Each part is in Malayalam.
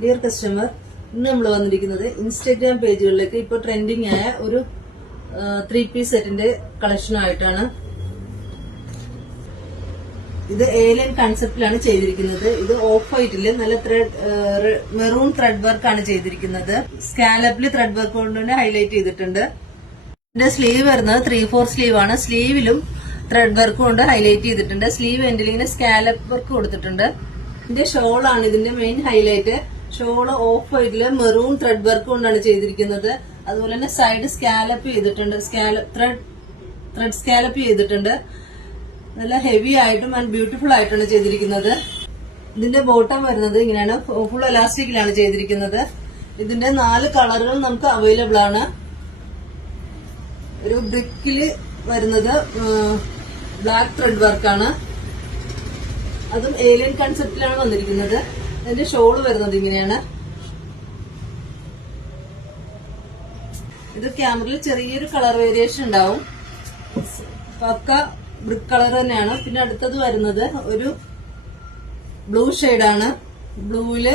ഡിയർ കസ്റ്റമർ, ഇന്ന് നമ്മൾ വന്നിരിക്കുന്നത് ഇൻസ്റ്റാഗ്രാം പേജുകളിലേക്ക് ഇപ്പോൾ ട്രെൻഡിങ് ആയ ഒരു 3-piece സെറ്റിന്റെ കളക്ഷനായിട്ടാണ്. ഇത് ഏലിയൻ കൺസെപ്റ്റിലാണ് ചെയ്തിരിക്കുന്നത്. ഇത് ഓഫ് വൈറ്റില് നല്ല മെറൂൺ ത്രെഡ് വർക്ക് ആണ് ചെയ്തിരിക്കുന്നത്. സ്കാലപ്പില് ത്രെഡ് വർക്ക് കൊണ്ട് തന്നെ ഹൈലൈറ്റ് ചെയ്തിട്ടുണ്ട്. ഇതിന്റെ സ്ലീവ് വരുന്നത് 3/4 സ്ലീവ് ആണ്. സ്ലീവിലും ത്രെഡ് വർക്ക് കൊണ്ട് ഹൈലൈറ്റ് ചെയ്തിട്ടുണ്ട്. സ്ലീവ് എൻഡിൽ ഇങ്ങനെ സ്കാലപ്പ് വർക്ക് കൊടുത്തിട്ടുണ്ട്. ഇതിന്റെ ഷോൾ ആണ് ഇതിന്റെ മെയിൻ ഹൈലൈറ്റ്. ഷോള് ഓഫ് വൈറ്റില് മെറൂൺ ത്രെഡ് വർക്ക് കൊണ്ടാണ് ചെയ്തിരിക്കുന്നത്. അതുപോലെ തന്നെ സൈഡ് സ്കാലപ്പ് ചെയ്തിട്ടുണ്ട്. ത്രെഡ് സ്കാലപ്പ് ചെയ്തിട്ടുണ്ട്. നല്ല ഹെവി ആയിട്ടും ആൻഡ് ബ്യൂട്ടിഫുൾ ആയിട്ടാണ് ചെയ്തിരിക്കുന്നത്. ഇതിന്റെ ബോട്ടം വരുന്നത് ഇങ്ങനെയാണ്, ഫുൾ എലാസ്റ്റിക്കിലാണ് ചെയ്തിരിക്കുന്നത്. ഇതിന്റെ 4 കളറുകൾ നമുക്ക് അവൈലബിൾ ആണ്. ഒരു ബ്രിക്കില് വരുന്നത് ബ്ലാക്ക് ത്രെഡ് വർക്കാണ്. അതും ഏലിയൻ കൺസെപ്റ്റിലാണ് വന്നിരിക്കുന്നത്. അതിന്റെ ഷോള് വരുന്നത് ഇങ്ങനെയാണ്. ഇത് ക്യാമറയിൽ ചെറിയൊരു കളർ വേരിയേഷൻ ഉണ്ടാവും. പക്ക ബ്രിക്ക് കളർ തന്നെയാണ്. പിന്നെ അടുത്തത് വരുന്നത് ഒരു ബ്ലൂ ഷെയ്ഡാണ്. ബ്ലൂവില്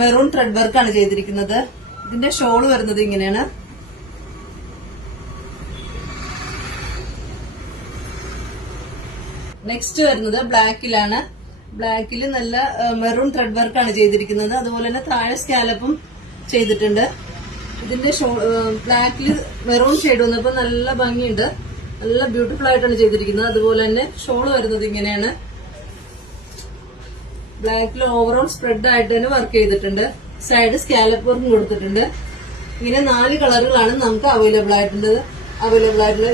മെറൂൺ ത്രെഡ് വർക്കാണ് ചെയ്തിരിക്കുന്നത്. ഇതിന്റെ ഷോള് വരുന്നത് ഇങ്ങനെയാണ്. നെക്സ്റ്റ് വരുന്നത് ബ്ലാക്കിലാണ്. ബ്ലാക്കിൽ നല്ല മെറൂൺ ത്രെഡ് വർക്കാണ് ചെയ്തിരിക്കുന്നത്. അതുപോലെ തന്നെ താഴെ സ്കാലപ്പും ചെയ്തിട്ടുണ്ട്. ഇതിന്റെ ബ്ലാക്കിൽ മെറൂൺ ഷെയ്ഡ് വന്നപ്പോൾ നല്ല ഭംഗിയുണ്ട്. നല്ല ബ്യൂട്ടിഫുൾ ആയിട്ടാണ് ചെയ്തിരിക്കുന്നത്. അതുപോലെ തന്നെ ഷോള് വരുന്നത് ഇങ്ങനെയാണ്. ബ്ലാക്കിൽ ഓവറോൾ സ്പ്രെഡ് ആയിട്ട് തന്നെ വർക്ക് ചെയ്തിട്ടുണ്ട്. സൈഡ് സ്കാലപ്പ് വർക്കും കൊടുത്തിട്ടുണ്ട്. ഇങ്ങനെ 4 കളറുകളാണ് നമുക്ക് അവൈലബിൾ ആയിട്ടുള്ളത്.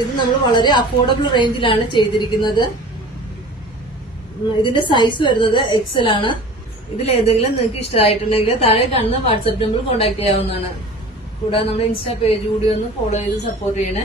ഇത് നമ്മൾ വളരെ അഫോർഡബിൾ റേഞ്ചിലാണ് ചെയ്തിരിക്കുന്നത്. ഇതിന്റെ സൈസ് വരുന്നത് XL ആണ്. ഇതിൽ ഏതെങ്കിലും നിങ്ങൾക്ക് ഇഷ്ടമായിട്ടുണ്ടെങ്കിൽ താഴെ കാണുന്ന വാട്സ്ആപ്പ് നമ്പറിൽ കോൺടാക്ട് ചെയ്യാവുന്നതാണ്. കൂടാതെ നമ്മുടെ ഇൻസ്റ്റാ പേജ് കൂടി ഒന്ന് ഫോളോ ചെയ്ത് സപ്പോർട്ട് ചെയ്യണേ.